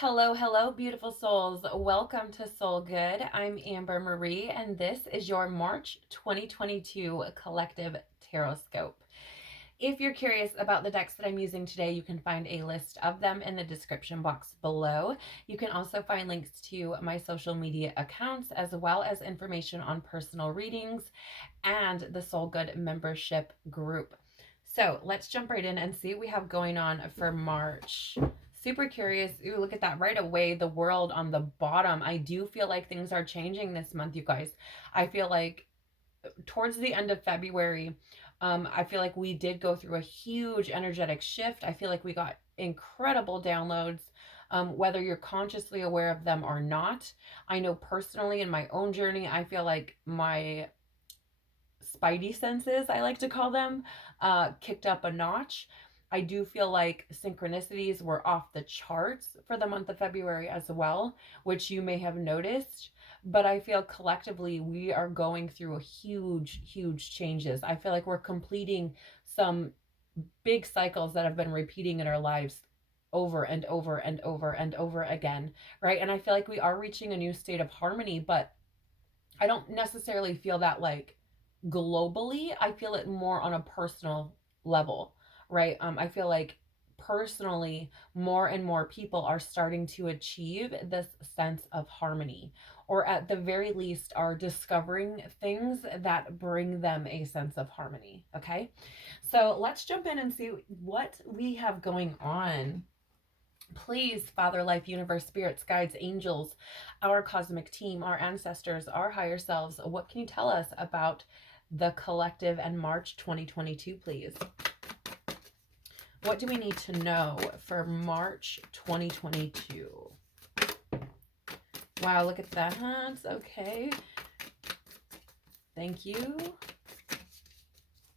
Hello, hello, beautiful souls. Welcome to Soul Good. I'm Amber Marie, and this is your March 2022 Collective Tarotscope. If you're curious about the decks that I'm using today, you can find a list of them in the description box below. You can also find links to my social media accounts, as well as information on personal readings and the Soul Good membership group. So let's jump right in and see what we have going on for March. Super curious. Ooh, look at that right away. The world on the bottom. I do feel like things are changing this month, you guys. I feel like towards the end of February, I feel like we did go through a huge energetic shift. I feel like we got incredible downloads, whether you're consciously aware of them or not. I know personally in my own journey, I feel like my spidey senses, I like to call them, kicked up a notch. I do feel like synchronicities were off the charts for the month of February as well, which you may have noticed. But I feel collectively we are going through a huge changes. I feel like we're completing some big cycles that have been repeating in our lives over and over and over and over again, right? And I feel like we are reaching a new state of harmony, but I don't necessarily feel that like globally. I feel it more on a personal level, right? I feel like personally more and more people are starting to achieve this sense of harmony, or at the very least are discovering things that bring them a sense of harmony. Okay, so let's jump in and see what we have going on. Please, Father, Life, Universe, Spirits, Guides, Angels, our cosmic team, our ancestors, our higher selves, what can you tell us about the collective and March 2022, please? What do we need to know for March 2022? Wow, look at that, huh? It's okay. Thank you.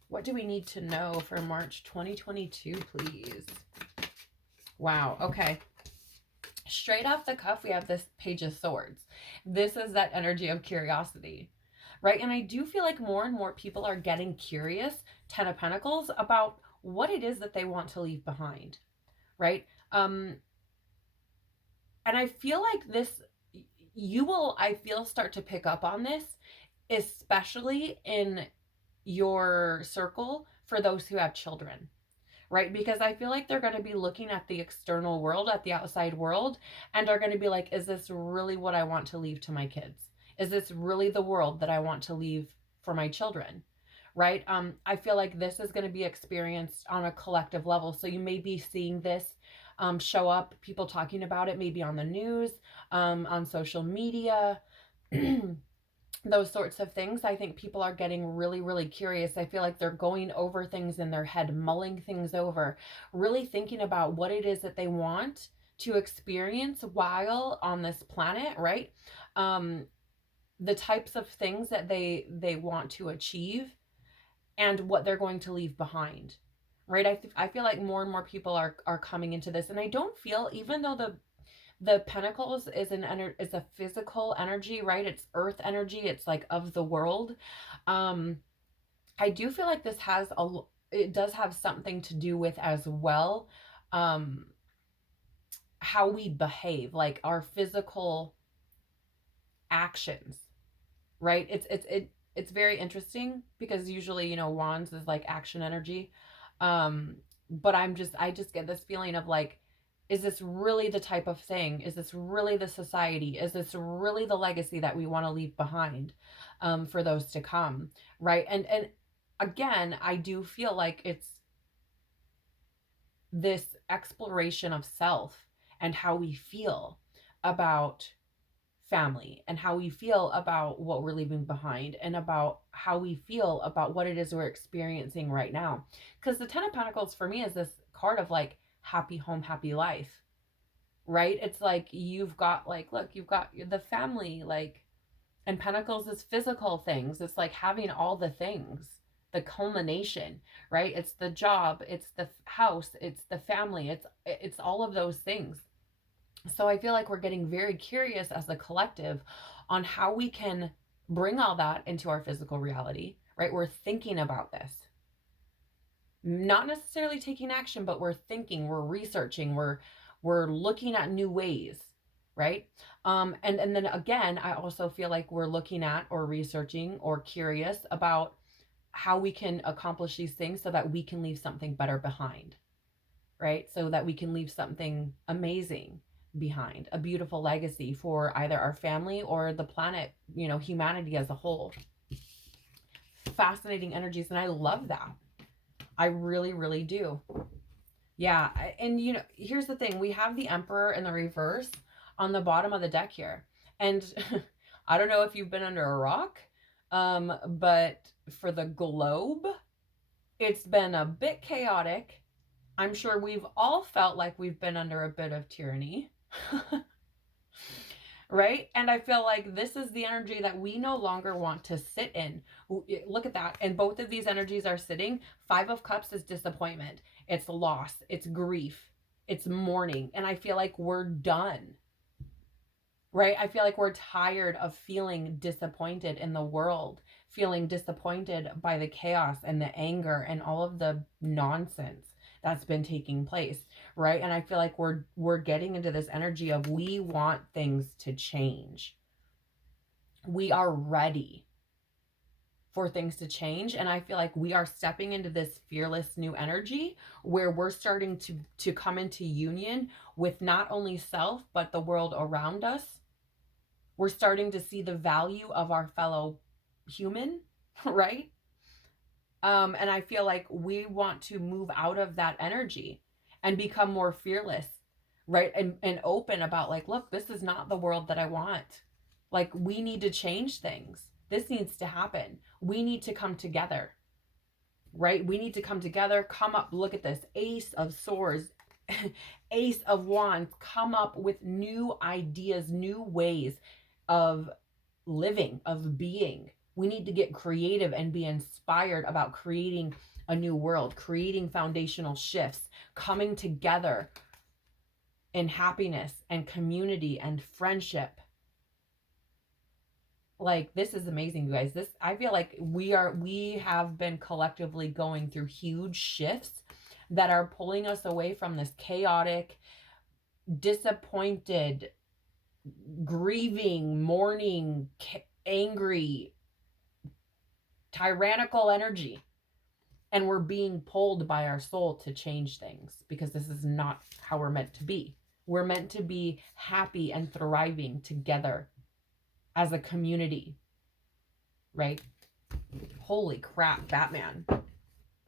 What do we need to know for March 2022, please? Wow, okay. Straight off the cuff, we have this Page of Swords. This is that energy of curiosity, right? And I do feel like more and more people are getting curious, Ten of Pentacles, about what it is that they want to leave behind, right? And I feel like this, you will, I feel, start to pick up on this, especially in your circle for those who have children, right? Because I feel like they're going to be looking at the external world, at the outside world, and are going to be like, is this really what I want to leave to my kids? Is this really the world that I want to leave for my children? Right? I feel like this is going to be experienced on a collective level. So you may be seeing this show up, people talking about it, maybe on the news, on social media. Those sorts of things. I think people are getting really curious. I feel like they're going over things in their head, mulling things over, really thinking about what it is that they want to experience while on this planet, right? The types of things that they want to achieve and what they're going to leave behind, right? I feel like more and more people are coming into this, and I don't feel, even though the Pentacles is is a physical energy, right? It's earth energy. It's like of the world. I do feel like this it does have something to do with as well, how we behave, like our physical actions, right? It's very interesting because usually, wands is like action energy. But I just get this feeling of like, is this really the type of thing? Is this really the society? Is this really the legacy that we want to leave behind, for those to come, right? And again, I do feel like it's this exploration of self and how we feel about family and how we feel about what we're leaving behind and about how we feel about what it is we're experiencing right now. Because the Ten of Pentacles for me is this card of like happy home, happy life, right? It's like you've got like, look, you've got the family, like, and Pentacles is physical things. It's like having all the things, the culmination, right? It's the job, it's the house, it's the family, it's all of those things. So I feel like we're getting very curious as a collective on how we can bring all that into our physical reality, right? We're thinking about this. Not necessarily taking action, but we're thinking, we're researching, We're looking at new ways, right? And then again, I also feel like we're looking at or researching or curious about how we can accomplish these things so that we can leave something better behind, right? So that we can leave something amazing behind, a beautiful legacy for either our family or the planet, you know, humanity as a whole. Fascinating energies, and I love that. I really, really do. Yeah, and you know, here's the thing. We have the Emperor in the reverse on the bottom of the deck here. And I don't know if you've been under a rock, but for the globe, it's been a bit chaotic. I'm sure we've all felt like we've been under a bit of tyranny. Right? And I feel like this is the energy that we no longer want to sit in. Look at that. And both of these energies are sitting. 5 of Cups is disappointment. It's loss. It's grief. It's mourning. And I feel like we're done. Right? I feel like we're tired of feeling disappointed in the world, feeling disappointed by the chaos and the anger and all of the nonsense that's been taking place, right? And I feel like we're getting into this energy of we want things to change. We are ready for things to change, and I feel like we are stepping into this fearless new energy where we're starting to come into union with not only self but the world around us. We're starting to see the value of our fellow human, right? And I feel like we want to move out of that energy and become more fearless, right? And open about like, look, this is not the world that I want. Like, we need to change things. This needs to happen. We need to come together, right? We need to come together, come up, look at this, Ace of Swords, Ace of Wands, come up with new ideas, new ways of living, of being. We need to get creative and be inspired about creating a new world, creating foundational shifts, coming together in happiness and community and friendship. Like, this is amazing, you guys. This, I feel like we have been collectively going through huge shifts that are pulling us away from this chaotic, disappointed, grieving, mourning, angry, tyrannical energy. And we're being pulled by our soul to change things, because this is not how we're meant to be. We're meant to be happy and thriving together as a community, right? Holy crap, Batman.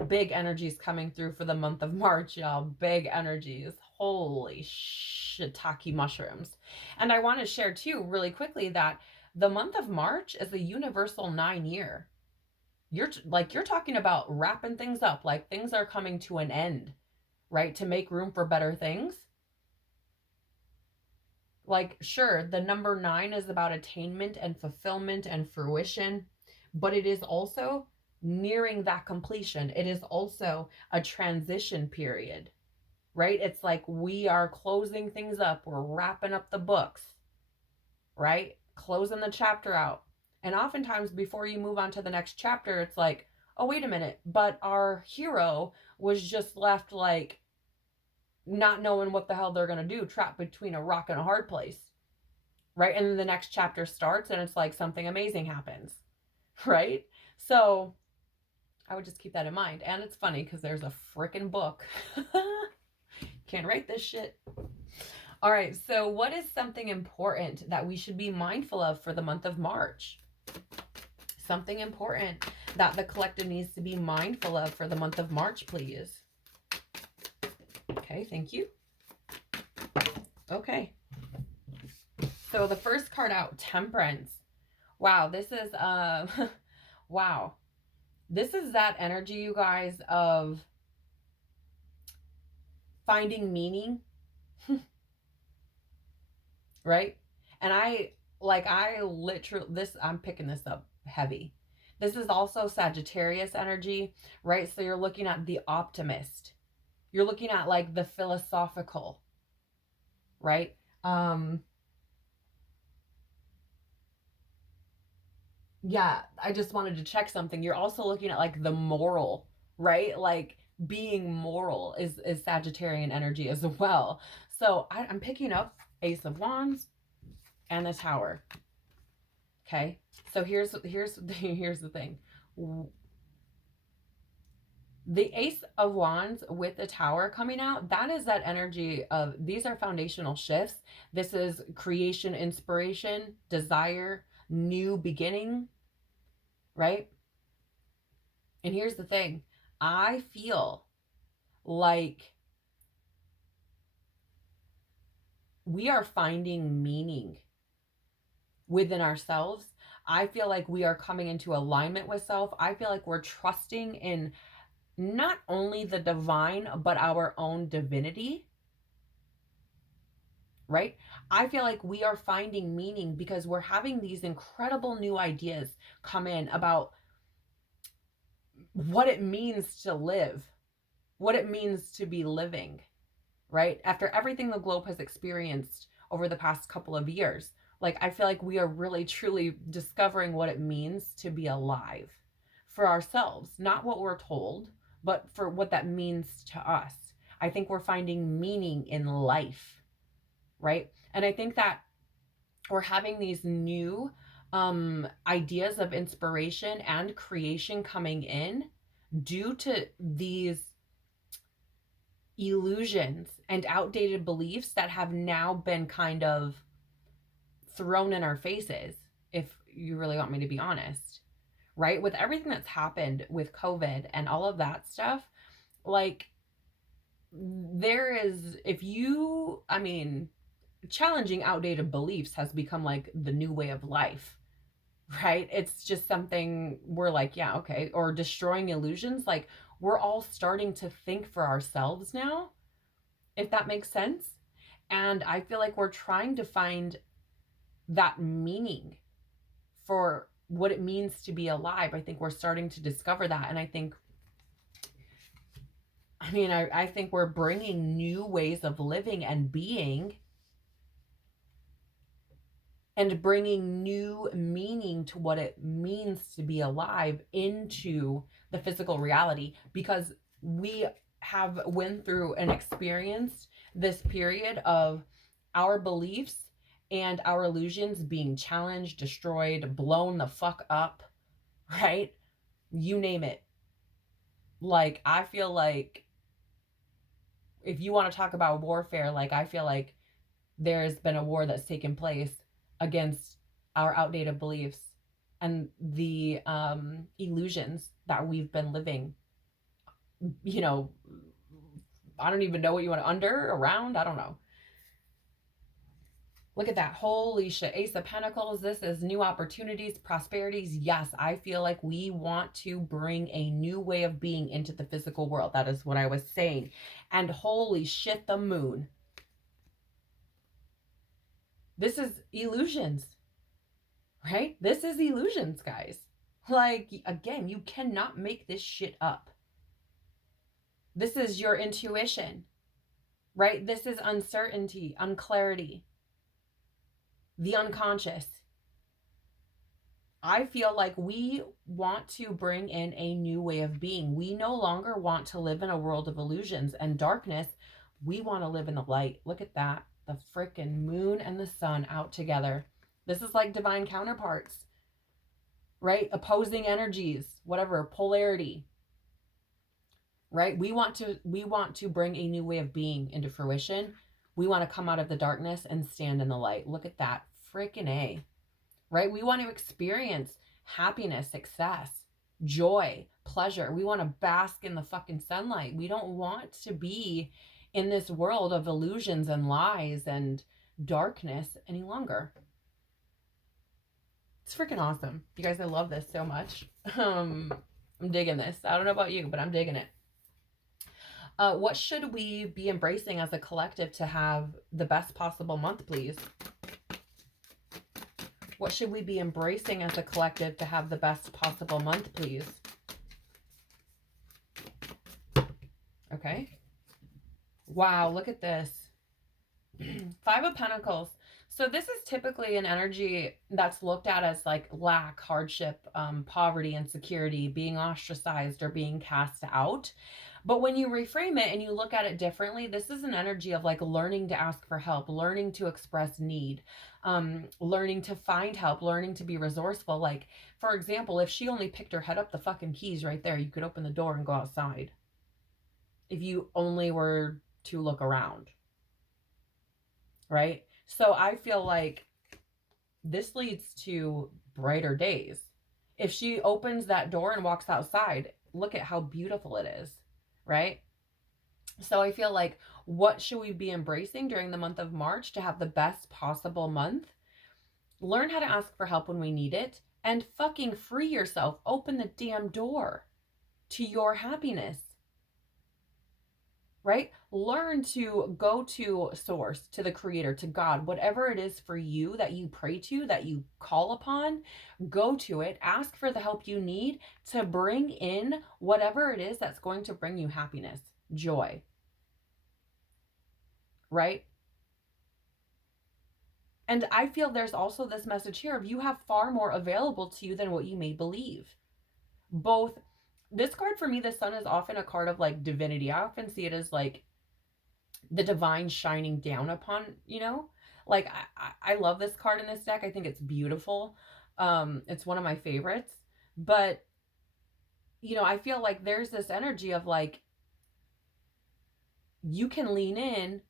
Big energies coming through for the month of March, y'all. Big energies. Holy shiitake mushrooms. And I want to share too, really quickly, that the month of March is a universal 9 year. You're talking about wrapping things up, like things are coming to an end, right? To make room for better things. Like, sure, the number 9 is about attainment and fulfillment and fruition, but it is also nearing that completion. It is also a transition period, right? It's like we are closing things up. We're wrapping up the books, right? Closing the chapter out. And oftentimes before you move on to the next chapter, it's like, oh, wait a minute, but our hero was just left like not knowing what the hell they're going to do, trapped between a rock and a hard place, right? And then the next chapter starts and it's like something amazing happens, right? So I would just keep that in mind. And it's funny because there's a freaking book. Can't write this shit. All right, so what is something important that we should be mindful of for the month of March? Something important that the collective needs to be mindful of for the month of March, please. Okay, thank you. Okay. So the first card out, Temperance. Wow, this is wow. This is that energy, you guys, of finding meaning. Right? And I'm picking this up heavy. This is also Sagittarius energy, right? So you're looking at the optimist. You're looking at like the philosophical, right? Yeah, I just wanted to check something. You're also looking at like the moral, right? Like being moral is Sagittarian energy as well. So I'm picking up Ace of Wands and the Tower. Okay, so here's the thing. The Ace of Wands with the Tower coming out, that is that energy of these are foundational shifts. This is creation, inspiration, desire, new beginning, right? And here's the thing. I feel like we are finding meaning within ourselves. I feel like we are coming into alignment with self. I feel like we're trusting in not only the divine, but our own divinity, right? I feel like we are finding meaning because we're having these incredible new ideas come in about what it means to live, what it means to be living, right? After everything the globe has experienced over the past couple of years, like I feel like we are really truly discovering what it means to be alive for ourselves, not what we're told, but for what that means to us. I think we're finding meaning in life, right? And I think that we're having these new ideas of inspiration and creation coming in due to these illusions and outdated beliefs that have now been kind of thrown in our faces, if you really want me to be honest, right? With everything that's happened with COVID and all of that stuff, like there is, if you, I mean, challenging outdated beliefs has become like the new way of life, right? It's just something we're like, yeah, okay. Or destroying illusions. Like we're all starting to think for ourselves now, if that makes sense. And I feel like we're trying to find that meaning for what it means to be alive. I think we're starting to discover that. And I think, I think we're bringing new ways of living and being and bringing new meaning to what it means to be alive into the physical reality, because we have went through and experienced this period of our beliefs and our illusions being challenged, destroyed, blown the fuck up, right? You name it. Like, I feel like if you want to talk about warfare, like, I feel like there's been a war that's taken place against our outdated beliefs and the illusions that we've been living. You know, I don't even know what you want to under, around, I don't know. Look at that. Holy shit. Ace of Pentacles. This is new opportunities, prosperities. Yes, I feel like we want to bring a new way of being into the physical world. That is what I was saying. And holy shit, the moon. This is illusions, right? This is illusions, guys. Like, again, you cannot make this shit up. This is your intuition, right? This is uncertainty, unclarity, the unconscious. I feel like we want to bring in a new way of being. We no longer want to live in a world of illusions and darkness. We want to live in the light. Look at that. The freaking moon and the sun out together. This is like divine counterparts, right? Opposing energies, whatever, polarity, right? We want to bring a new way of being into fruition. We want to come out of the darkness and stand in the light. Look at that. Freaking A. Right? We want to experience happiness, success, joy, pleasure. We want to bask in the fucking sunlight. We don't want to be in this world of illusions and lies and darkness any longer. It's freaking awesome. You guys, I love this so much. I'm digging this. I don't know about you, but I'm digging it. What should we be embracing as a collective to have the best possible month, please? What should we be embracing as a collective to have the best possible month, please? Okay. Wow, look at this. 5 of Pentacles. So this is typically an energy that's looked at as like lack, hardship, poverty, insecurity, being ostracized or being cast out. But when you reframe it and you look at it differently, this is an energy of like learning to ask for help, learning to express need, learning to find help, learning to be resourceful. Like, for example, if she only picked her head up, the fucking keys right there, you could open the door and go outside. If you only were to look around, right? So I feel like this leads to brighter days. If she opens that door and walks outside, look at how beautiful it is, right? So I feel like, what should we be embracing during the month of March to have the best possible month? Learn how to ask for help when we need it, and fucking free yourself. Open the damn door to your happiness, right? Learn to go to source, to the creator, to God, whatever it is for you that you pray to, that you call upon, go to it, ask for the help you need to bring in whatever it is that's going to bring you happiness, joy, right? And I feel there's also this message here of you have far more available to you than what you may believe. Both, this card for me, the sun, is often a card of like divinity. I often see it as like the divine shining down upon, you know, like I love this card in this deck. I think it's beautiful. It's one of my favorites. But, you know, I feel like there's this energy of like, you can lean in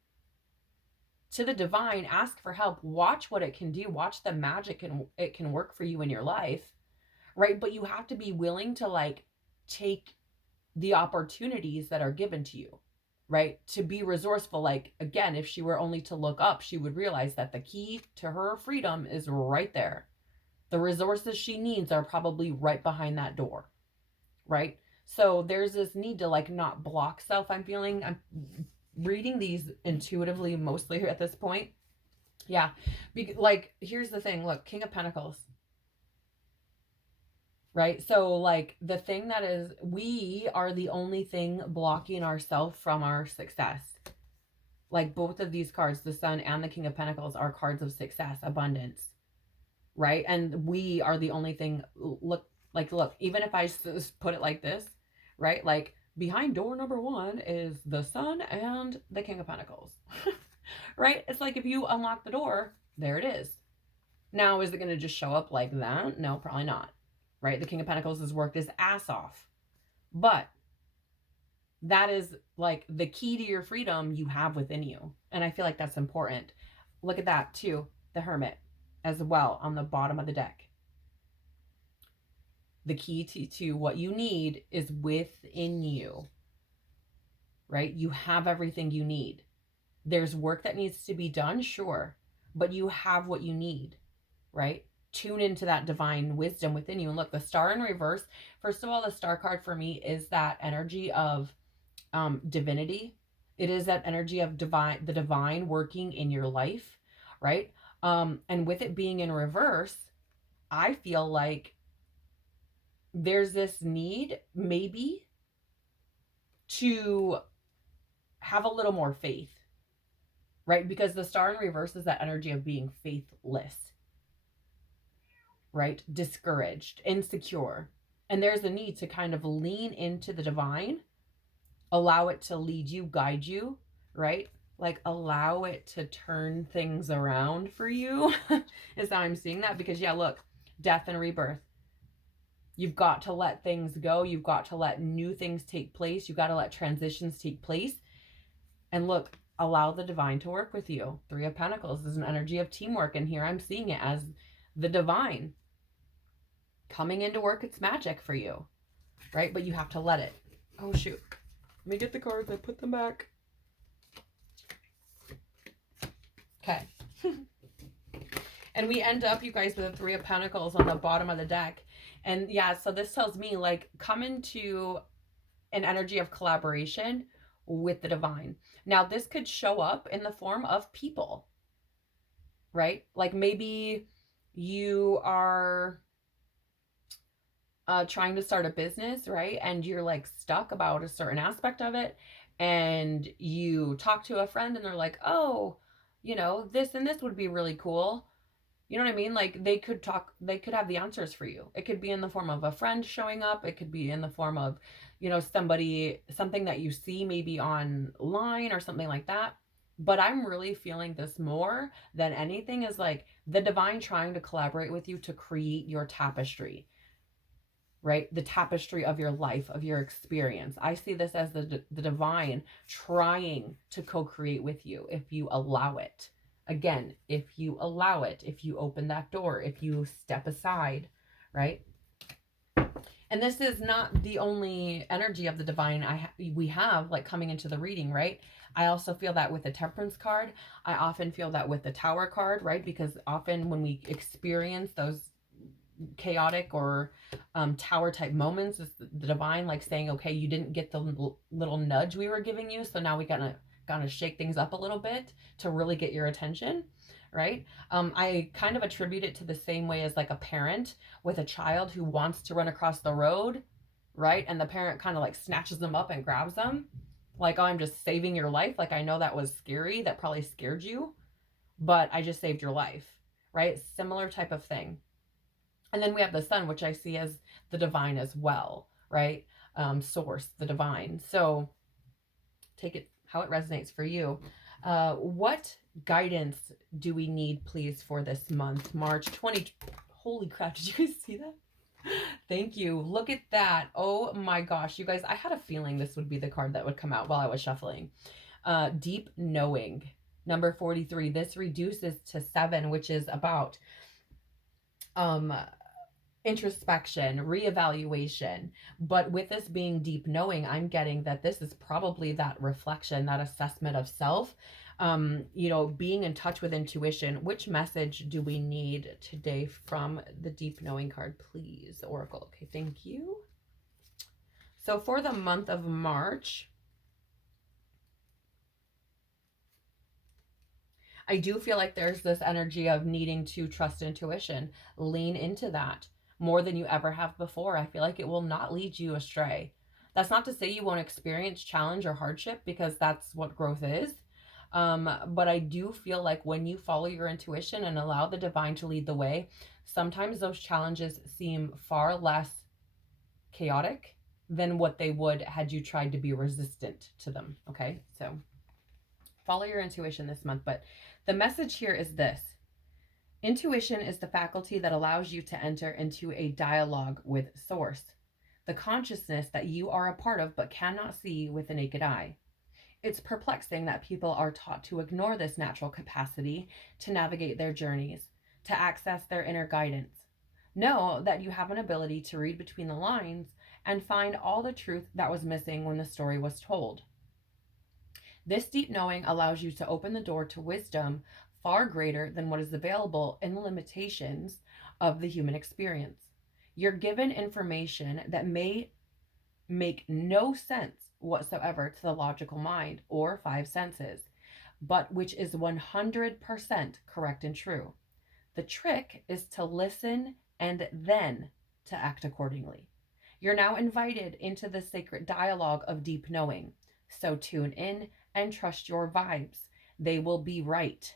to the divine, ask for help, watch what it can do, watch the magic and it can work for you in your life, right? But you have to be willing to like take the opportunities that are given to you, right? To be resourceful. Like, again, if she were only to look up, she would realize that the key to her freedom is right there. The resources she needs are probably right behind that door, right? So there's this need to like not block self. I'm reading these intuitively mostly at this point. Yeah. Like, here's the thing. Look, King of Pentacles. Right? So, like, the thing that is, we are the only thing blocking ourselves from our success. Like, both of these cards, the Sun and the King of Pentacles, are cards of success, abundance. Right? And we are the only thing, look, even if I put it like this, right? Like, behind door number 1 is the Sun and the King of Pentacles. Right? It's like, if you unlock the door, there it is. Now, is it going to just show up like that? No, probably not. Right? The King of Pentacles has worked his ass off. But that is like the key to your freedom you have within you. And I feel like that's important. Look at that too. The Hermit as well on the bottom of the deck. The key to what you need is within you. Right? You have everything you need. There's work that needs to be done, sure. But you have what you need. Right? Tune into that divine wisdom within you. And look, the Star in reverse, first of all, the Star card for me is that energy of divinity. It is that energy of the divine working in your life, right? And with it being in reverse, I feel like there's this need maybe to have a little more faith, right? Because the Star in reverse is that energy of being faithless, right? Discouraged, insecure. And there's a need to kind of lean into the divine, allow it to lead you, guide you, right? Like, allow it to turn things around for you is how I'm seeing that. Because yeah, look, death and rebirth. You've got to let things go. You've got to let new things take place. You've got to let transitions take place. And look, allow the divine to work with you. 3 of Pentacles is an energy of teamwork. And here I'm seeing it as the divine coming in to work its magic for you, right? But you have to let it. Oh, shoot. Let me get the cards. I put them back. Okay. And we end up, you guys, with the 3 of Pentacles on the bottom of the deck. And yeah, so this tells me, like, come into an energy of collaboration with the divine. Now, this could show up in the form of people, right? Like, maybe you are trying to start a business, right? And you're like stuck about a certain aspect of it. And you talk to a friend and they're like, oh, you know, this and this would be really cool. You know what I mean? Like they could talk, they could have the answers for you. It could be in the form of a friend showing up. It could be in the form of, you know, something that you see maybe online or something like that. But I'm really feeling this more than anything is like the divine trying to collaborate with you to create your tapestry, right? The tapestry of your life, of your experience. I see this as the divine trying to co-create with you if you allow it. Again, if you allow it, if you open that door, if you step aside, right? And this is not the only energy of the divine we have like coming into the reading, right? I also feel that with the Temperance card. I often feel that with the Tower card, right? Because often when we experience those chaotic or tower type moments, is the divine like saying, okay, you didn't get the little nudge we were giving you, so now we gotta shake things up a little bit to really get your attention, right? I kind of attribute it to the same way as like a parent with a child who wants to run across the road, right? And the parent kind of like snatches them up and grabs them like, oh, I'm just saving your life. Like, I know that was scary, that probably scared you, but I just saved your life, right? Similar type of thing. And then we have the sun, which I see as the divine as well, right? Source, the divine. So take it how it resonates for you. What guidance do we need, please, for this month, March 20? Holy crap, did you guys see that? Thank you. Look at that. Oh my gosh, you guys, I had a feeling this would be the card that would come out while I was shuffling. Deep knowing, number 43. This reduces to 7, which is about introspection, reevaluation. But with this being deep knowing, I'm getting that this is probably that reflection, that assessment of self, you know, being in touch with intuition. Which message do we need today from the deep knowing card, please, Oracle? Okay, thank you. So for the month of March, I do feel like there's this energy of needing to trust intuition, lean into that more than you ever have before. I feel like it will not lead you astray. That's not to say you won't experience challenge or hardship, because that's what growth is. But I do feel like when you follow your intuition and allow the divine to lead the way, sometimes those challenges seem far less chaotic than what they would had you tried to be resistant to them. Okay, so follow your intuition this month. But the message here is this: intuition is the faculty that allows you to enter into a dialogue with source, the consciousness that you are a part of but cannot see with the naked eye. It's perplexing that people are taught to ignore this natural capacity to navigate their journeys, to access their inner guidance. Know that you have an ability to read between the lines and find all the truth that was missing when the story was told. This deep knowing allows you to open the door to wisdom far greater than what is available in the limitations of the human experience. You're given information that may make no sense whatsoever to the logical mind or 5 senses, but which is 100% correct and true. The trick is to listen and then to act accordingly. You're now invited into the sacred dialogue of deep knowing. So tune in and trust your vibes. They will be right.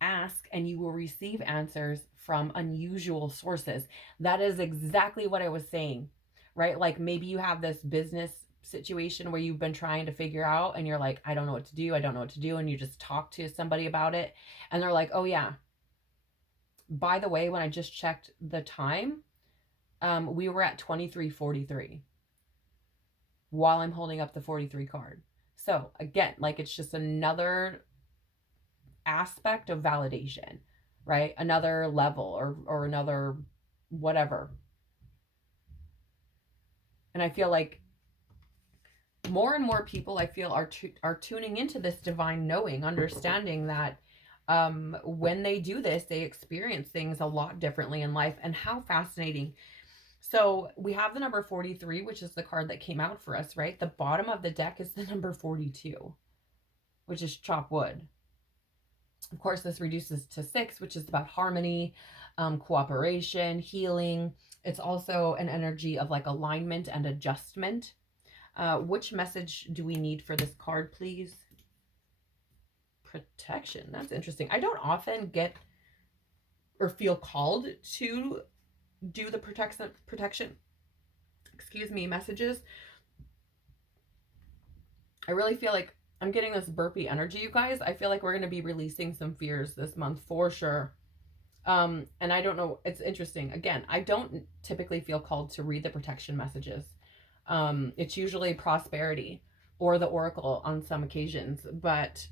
Ask and you will receive answers from unusual sources. That is exactly what I was saying, right? Like maybe you have this business situation where you've been trying to figure out and you're like, I don't know what to do. I don't know what to do. And you just talk to somebody about it. And they're like, oh yeah, by the way, when I just checked the time, we were at 23:43 while I'm holding up the 43 card. So again, like it's just another aspect of validation, right? Another level or another whatever. And I feel like more and more people, I feel, are tuning into this divine knowing, understanding that when they do this, they experience things a lot differently in life. And how fascinating. So we have the number 43, which is the card that came out for us, right? The bottom of the deck is the number 42, which is chop wood. Of course, this reduces to 6, which is about harmony, cooperation, healing. It's also an energy of like alignment and adjustment. Which message do we need for this card, please? Protection. That's interesting. I don't often get or feel called to do the protection, excuse me, messages, I really feel like I'm getting this burpy energy, you guys. I feel like we're going to be releasing some fears this month for sure. And I don't know, it's interesting. Again, I don't typically feel called to read the protection messages. It's usually prosperity or the oracle on some occasions, but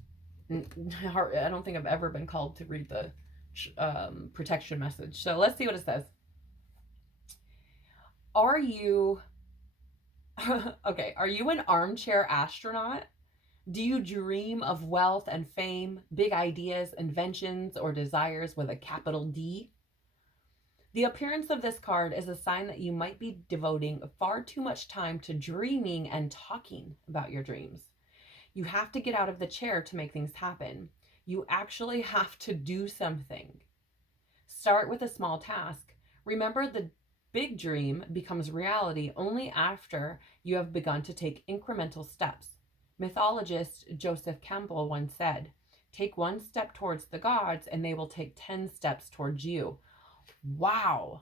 I don't think I've ever been called to read the protection message. So let's see what it says. Are you okay? Are you an armchair astronaut? Do you dream of wealth and fame, big ideas, inventions, or desires with a capital D? The appearance of this card is a sign that you might be devoting far too much time to dreaming and talking about your dreams. You have to get out of the chair to make things happen. You actually have to do something. Start with a small task. Remember, the big dream becomes reality only after you have begun to take incremental steps. Mythologist Joseph Campbell once said, "Take one step towards the gods and they will take 10 steps towards you." Wow.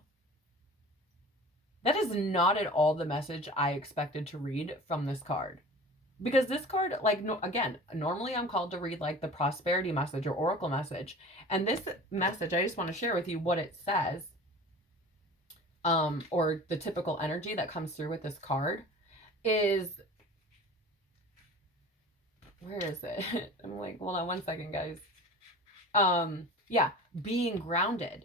That is not at all the message I expected to read from this card. Because this card, like, no, again, normally I'm called to read like the prosperity message or oracle message. And this message, I just want to share with you what it says, or the typical energy that comes through with this card is, where is it? I'm like, hold on one second, guys. Yeah, being grounded,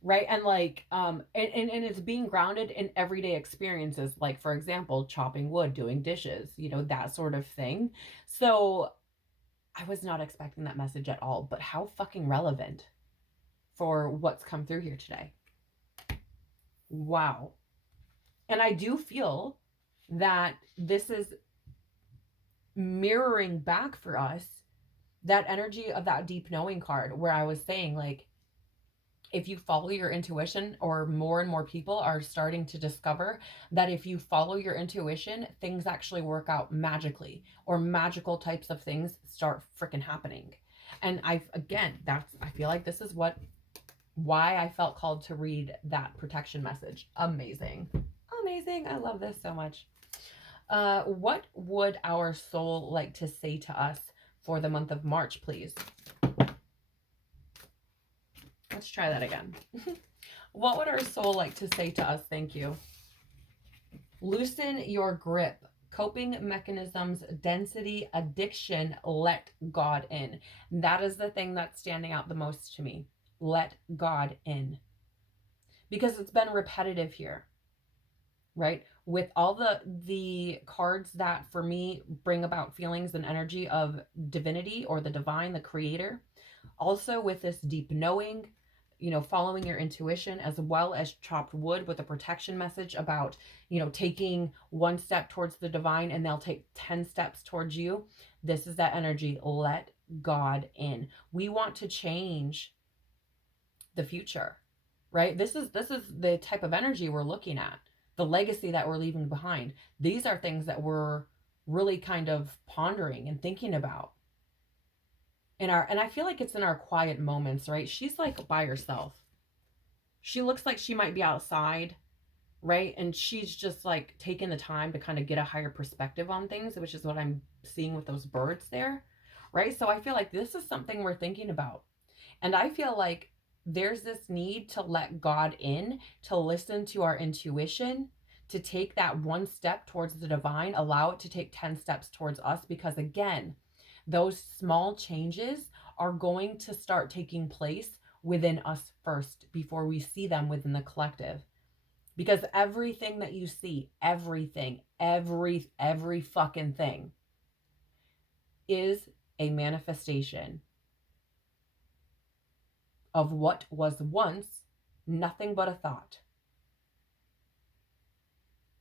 right? And like, and it's being grounded in everyday experiences, like, for example, chopping wood, doing dishes, you know, that sort of thing. So I was not expecting that message at all, but how fucking relevant for what's come through here today. Wow. And I do feel that this is mirroring back for us that energy of that deep knowing card, where I was saying, like, if you follow your intuition, or more and more people are starting to discover that if you follow your intuition, things actually work out magically, or magical types of things start freaking happening. And I feel like this is why I felt called to read that protection message. Amazing. Amazing. I love this so much. What would our soul like to say to us for the month of March, please? Let's try that again. What would our soul like to say to us? Thank you. Loosen your grip. Coping mechanisms, density, addiction, let God in. That is the thing that's standing out the most to me. Let God in. Because it's been repetitive here, right? With all the cards that for me bring about feelings and energy of divinity or the divine, the creator. Also with this deep knowing, you know, following your intuition, as well as chopped wood with a protection message about, you know, taking one step towards the divine and they'll take 10 steps towards you. This is that energy. Let God in. We want to change the future, right? This is the type of energy we're looking at, the legacy that we're leaving behind. These are things that we're really kind of pondering and thinking about and I feel like it's in our quiet moments, right? She's like by herself. She looks like she might be outside, right? And she's just like taking the time to kind of get a higher perspective on things, which is what I'm seeing with those birds there, right? So I feel like this is something we're thinking about. And I feel like there's this need to let God in, to listen to our intuition, to take that one step towards the divine, allow it to take 10 steps towards us, because again, those small changes are going to start taking place within us first before we see them within the collective. Because everything that you see, everything, every fucking thing is a manifestation of what was once nothing but a thought.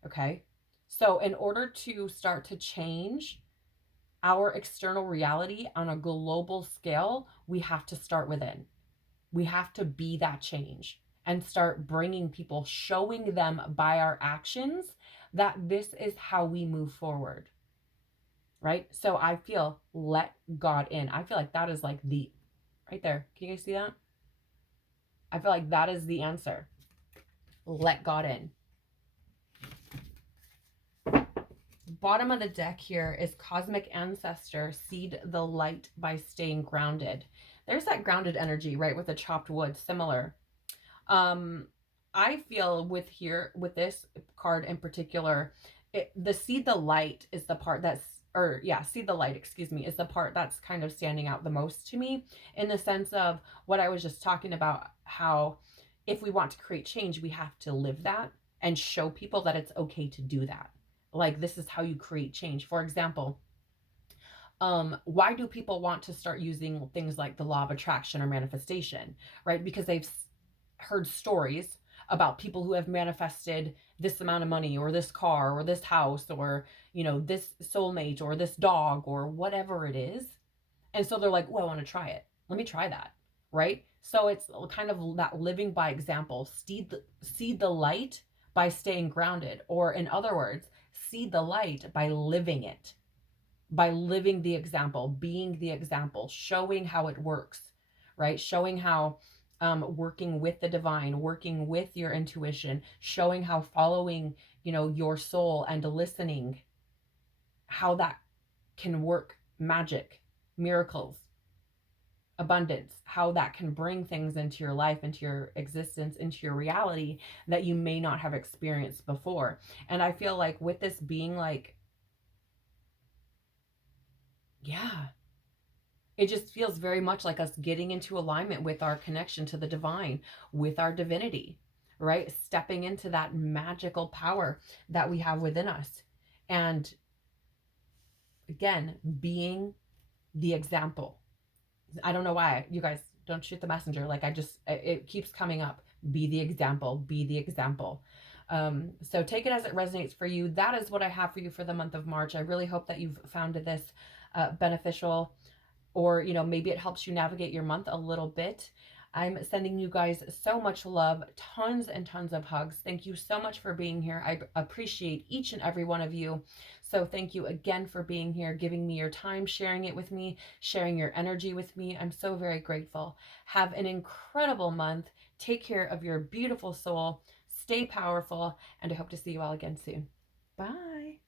Okay? So in order to start to change our external reality on a global scale, we have to start within. We have to be that change and start bringing people, showing them by our actions that this is how we move forward, right? So I feel let God in. I feel like that is like the, right there. Can you guys see that? I feel like that is the answer. Let God in. Bottom of the deck here is Cosmic Ancestor, seed the light by staying grounded. There's that grounded energy, right, with the chopped wood, similar. I feel with this card in particular, the seed the light is the part that's, or yeah, seed the light, excuse me, is the part that's kind of standing out the most to me, in the sense of what I was just talking about, how if we want to create change, we have to live that and show people that it's okay to do that. Like, this is how you create change. For example, why do people want to start using things like the law of attraction or manifestation, right? Because they've heard stories about people who have manifested this amount of money or this car or this house or, you know, this soulmate or this dog or whatever it is. And so they're like, well, I want to try it. Let me try that. Right. So it's kind of that living by example. See the light by staying grounded. Or in other words, see the light by living it, by living the example, being the example, showing how it works, right? Showing how working with the divine, working with your intuition, showing how following, you know, your soul and listening, how that can work magic, miracles, abundance, how that can bring things into your life, into your existence, into your reality that you may not have experienced before. And I feel like with this being like, yeah, it just feels very much like us getting into alignment with our connection to the divine, with our divinity, right? Stepping into that magical power that we have within us. And again, being the example. I don't know why, you guys, don't shoot the messenger. Like, it keeps coming up. Be the example, be the example. So take it as it resonates for you. That is what I have for you for the month of March. I really hope that you've found this beneficial, or, you know, maybe it helps you navigate your month a little bit. I'm sending you guys so much love, tons and tons of hugs. Thank you so much for being here. I appreciate each and every one of you. So thank you again for being here, giving me your time, sharing it with me, sharing your energy with me. I'm so very grateful. Have an incredible month. Take care of your beautiful soul. Stay powerful, and I hope to see you all again soon. Bye.